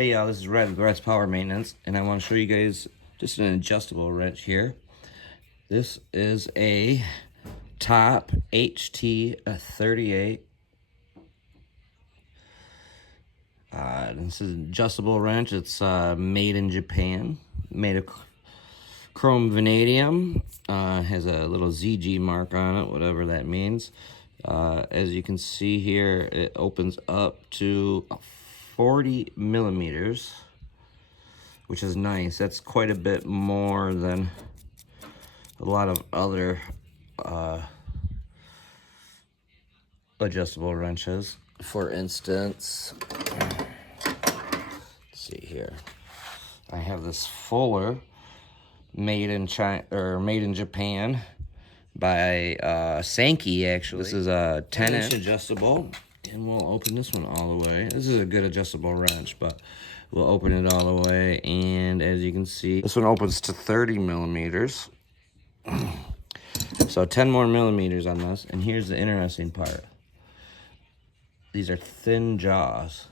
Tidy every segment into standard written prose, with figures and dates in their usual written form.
Hey y'all, this is Red with Red's Power Maintenance, and I want to show you guys just an adjustable wrench here. This is a top HT-38. This is an adjustable wrench. It's made in Japan, made of chrome vanadium. Has a little ZG mark on it, whatever that means. As you can see here, it opens up to 40 millimeters, which is nice. That's quite a bit more than a lot of other adjustable wrenches. For instance, let's see here. I have this Kohler made in China, or made in Japan by Sankey, actually. This is a 10-inch adjustable, and we'll open this one all the way. This is a good adjustable wrench, but we'll open it all the way, and as you can see, this one opens to 30 millimeters. So 10 more millimeters on this, and here's the interesting part. These are thin jaws.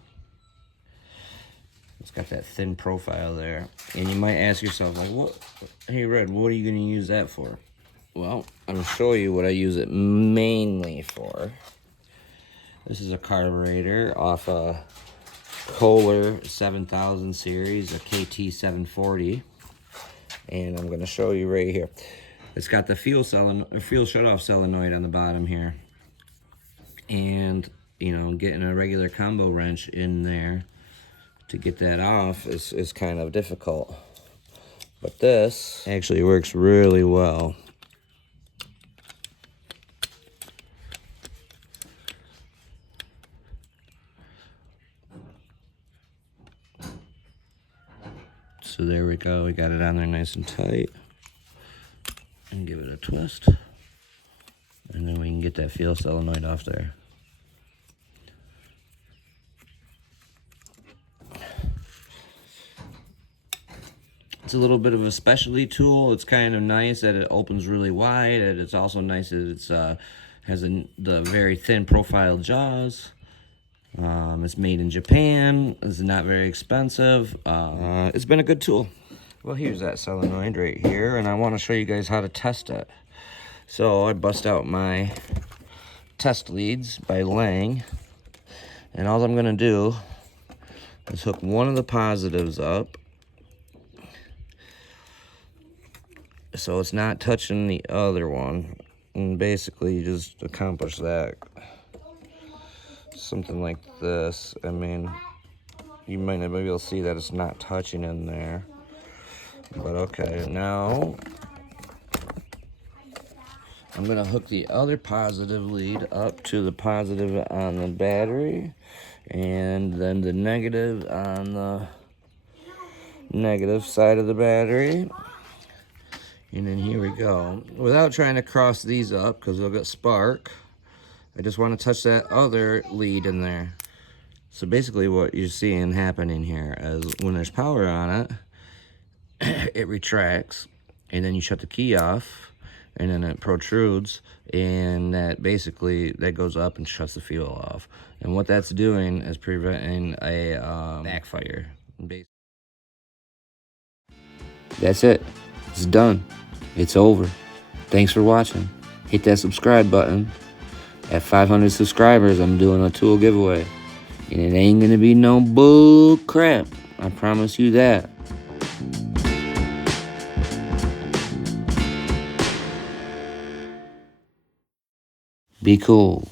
It's got that thin profile there, and you might ask yourself, like, what? Hey, Red, what are you going to use that for? Well, I'm going to show you what I use it mainly for. This is a carburetor off a Kohler 7000 series, a KT740, and I'm going to show you right here. It's got the fuel shutoff solenoid on the bottom here, and you know, getting a regular combo wrench in there to get that off is kind of difficult. But this actually works really well. So there we go, we got it on there nice and tight. And give it a twist. And then we can get that fuel solenoid off there. It's a little bit of a specialty tool. It's kind of nice that it opens really wide, and it's also nice that it's has the very thin profile jaws. It's made in Japan. It's not very expensive. It's been a good tool. Well, here's that solenoid right here, and I want to show you guys how to test it. So I bust out my test leads by Lang, and all I'm going to do is hook one of the positives up so it's not touching the other one, and basically you just accomplish that. Something like this. I mean, you might not be able to see that it's not touching in there, but okay. Now I'm gonna hook the other positive lead up to the positive on the battery, and then the negative on the negative side of the battery. And then here we go. Without trying to cross these up, because they'll get spark, I just want to touch that other lead in there. So basically what you're seeing happening here is when there's power on it, it retracts, and then you shut the key off, and then it protrudes, and that basically that goes up and shuts the fuel off. And what that's doing is preventing a backfire. That's it. It's done. It's over. Thanks for watching. Hit that subscribe button. At 500 subscribers, I'm doing a tool giveaway. And it ain't gonna be no bull crap. I promise you that. Be cool.